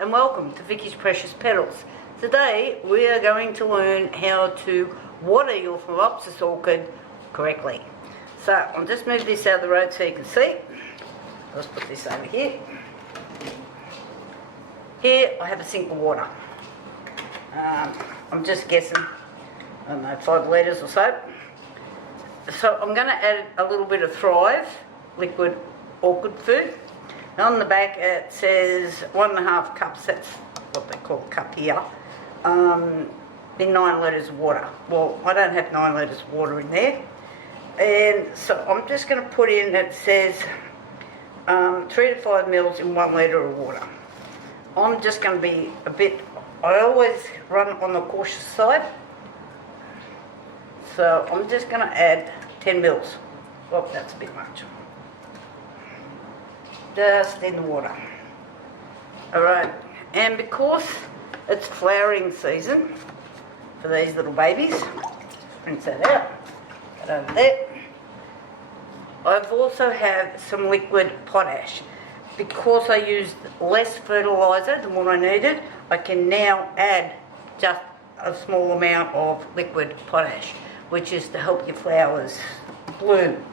and welcome to Vicky's Precious Petals. Today we are going to learn how to water your Phalaenopsis orchid correctly. So I'll just move this out of the road so you can see. Let's put this over here. Here I have a sink of water. I'm just guessing, I don't know, 5 litres or so. So I'm going to add a little bit of Thrive liquid orchid food. On the back it says 1.5 cups, that's what they call a cup here, in 9 litres of water. Well, I don't have 9 litres of water in there. And so I'm just going to put in, it says 3 to 5 mils in 1 litre of water. I'm just going to be a bit, I always run on the cautious side. So I'm just going to add 10 mils. Oh, that's a bit much. Just in the water. Alright, and because it's flowering season for these little babies, rinse that out, put over there. I've also have some liquid potash. Because I used less fertiliser than what I needed, I can now add just a small amount of liquid potash, which is to help your flowers bloom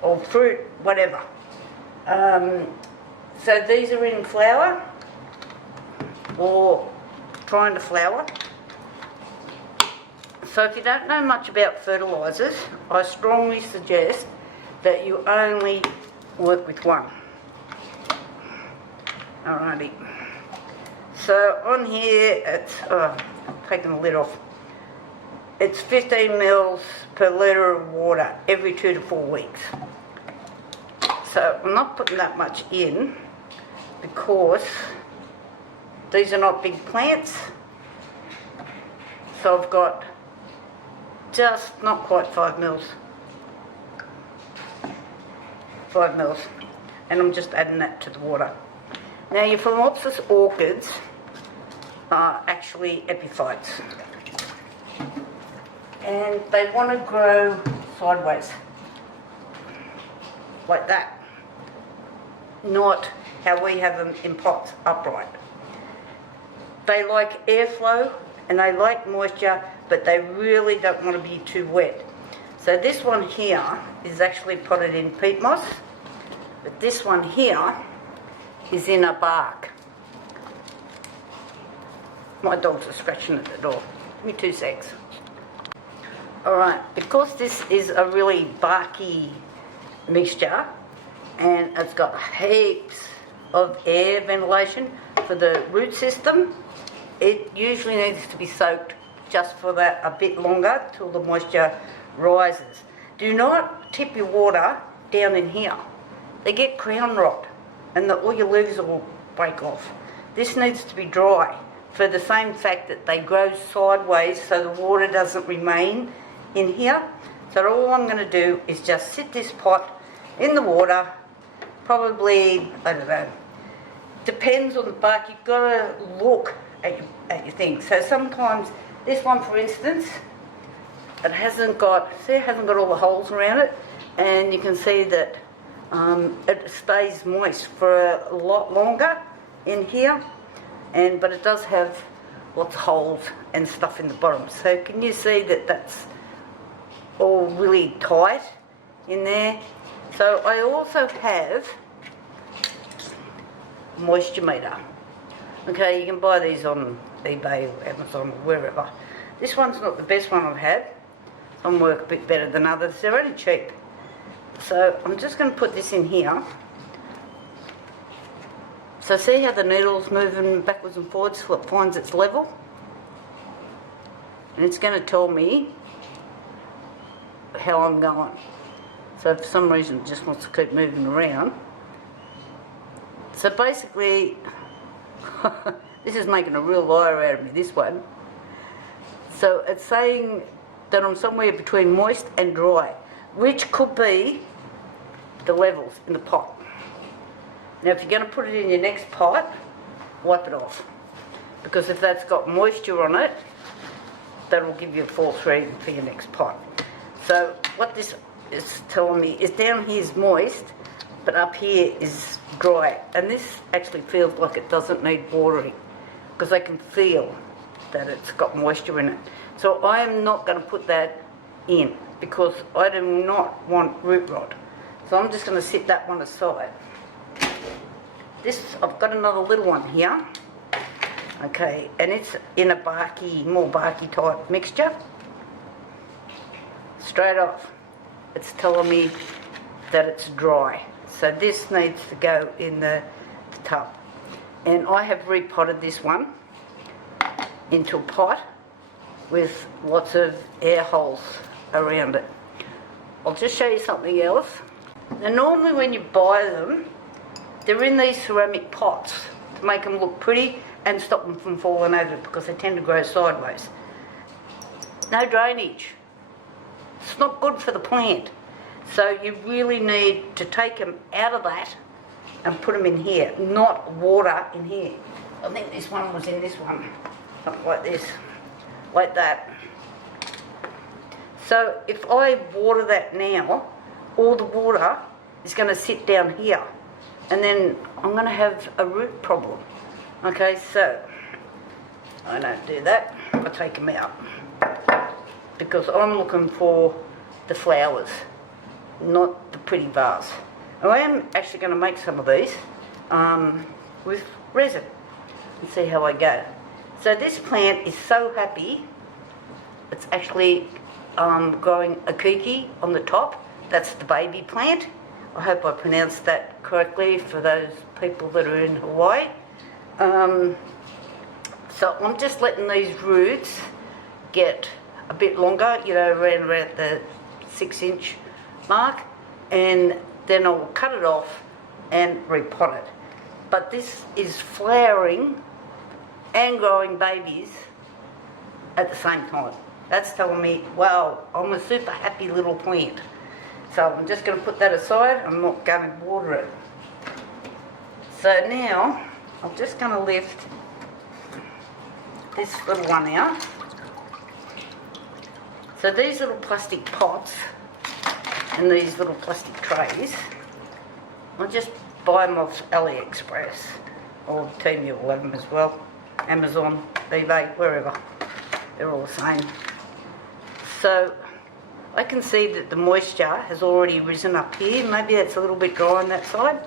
or fruit, whatever. So these are in flower or trying to flower. So if you don't know much about fertilisers, I strongly suggest that you only work with one. Alrighty. So on here it's, I'm taking the lid off. It's 15 mils per litre of water every 2 to 4 weeks. So I'm not putting that much in because these are not big plants. So I've got just not quite 5 mils. 5 mils. And I'm just adding that to the water. Now your Phalaenopsis orchids are actually epiphytes. And they want to grow sideways. Like that. Not how we have them in pots, upright. They like airflow and they like moisture, but they really don't want to be too wet. So this one here is actually potted in peat moss, but this one here is in a bark. My dogs are scratching at the door. Give me 2 secs. Alright, because this is a really barky mixture and it's got heaps of air ventilation for the root system, it usually needs to be soaked just for that a bit longer till the moisture rises. Do not tip your water down in here. They get crown rot and all your leaves will break off. This needs to be dry for the same fact that they grow sideways so the water doesn't remain in here. So all I'm going to do is just sit this pot in the water, probably, I don't know, depends on the bark. You've got to look at your thing. So sometimes, this one for instance, it hasn't got, see, it hasn't got all the holes around it, and you can see that it stays moist for a lot longer in here, but it does have lots of holes and stuff in the bottom. So can you see that that's all really tight in there? So I also have moisture meter. Okay, you can buy these on eBay or Amazon or wherever. This one's not the best one I've had. Some work a bit better than others. They're only cheap. So I'm just going to put this in here. So see how the needle's moving backwards and forwards till it finds its level? And it's going to tell me how I'm going. So for some reason it just wants to keep moving around. So basically, this is making a real liar out of me, this one. So it's saying that I'm somewhere between moist and dry, which could be the levels in the pot. Now if you're going to put it in your next pot, wipe it off. Because if that's got moisture on it, that'll give you a false reading for your next pot. So what this is telling me is down here is moist, but up here is dry. And this actually feels like it doesn't need watering. because I can feel that it's got moisture in it. So I am not going to put that in because I do not want root rot. So I'm just going to set that one aside. This, I've got another little one here. Okay, and it's in a barky, more barky type mixture. Straight off, it's telling me that it's dry. So this needs to go in the tub. And I have repotted this one into a pot with lots of air holes around it. I'll just show you something else. Now normally when you buy them, they're in these ceramic pots to make them look pretty and stop them from falling over because they tend to grow sideways. No drainage. It's not good for the plant. So you really need to take them out of that and put them in here, not water in here. I think this one was in this one, something like this, like that. So if I water that now, all the water is going to sit down here and then I'm going to have a root problem. Okay, so I don't do that, I take them out because I'm looking for the flowers, not the pretty vase. And I am actually going to make some of these with resin and see how I go. So this plant is so happy, it's actually growing a kiki on the top. That's the baby plant. I hope I pronounced that correctly for those people that are in Hawaii. So I'm just letting these roots get a bit longer, you know, around the 6-inch mark, and then I'll cut it off and repot it. But this is flowering and growing babies at the same time. That's telling me, wow, I'm a super happy little plant. So I'm just going to put that aside. I'm not going to water it. So now I'm just going to lift this little one out. So these little plastic pots and these little plastic trays, I'll just buy them off AliExpress or Temu will have them as well. Amazon, eBay, wherever. They're all the same. So I can see that the moisture has already risen up here. Maybe it's a little bit dry on that side.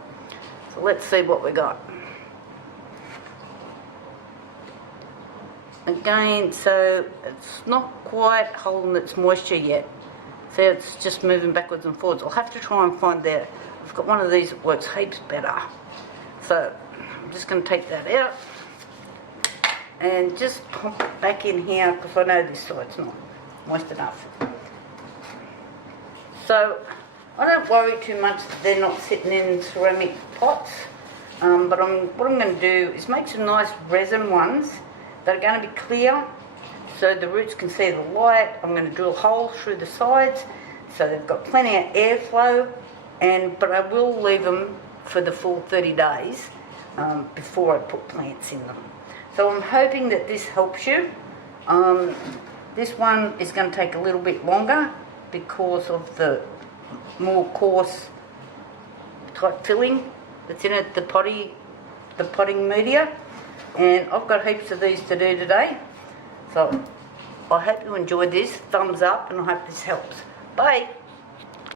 So let's see what we got. Again, so it's not quite holding its moisture yet. See, it's just moving backwards and forwards. I'll have to try and find that. I've got one of these that works heaps better. So I'm just going to take that out and just pop it back in here because I know this side's not moist enough. So I don't worry too much that they're not sitting in ceramic pots, but what I'm going to do is make some nice resin ones that are going to be clear so the roots can see the light. I'm going to drill holes through the sides so they've got plenty of airflow, but I will leave them for the full 30 days before I put plants in them. So I'm hoping that this helps you. This one is going to take a little bit longer because of the more coarse type filling that's in it, the potting media. And I've got heaps of these to do today. So I hope you enjoyed this. Thumbs up, and I hope this helps. Bye.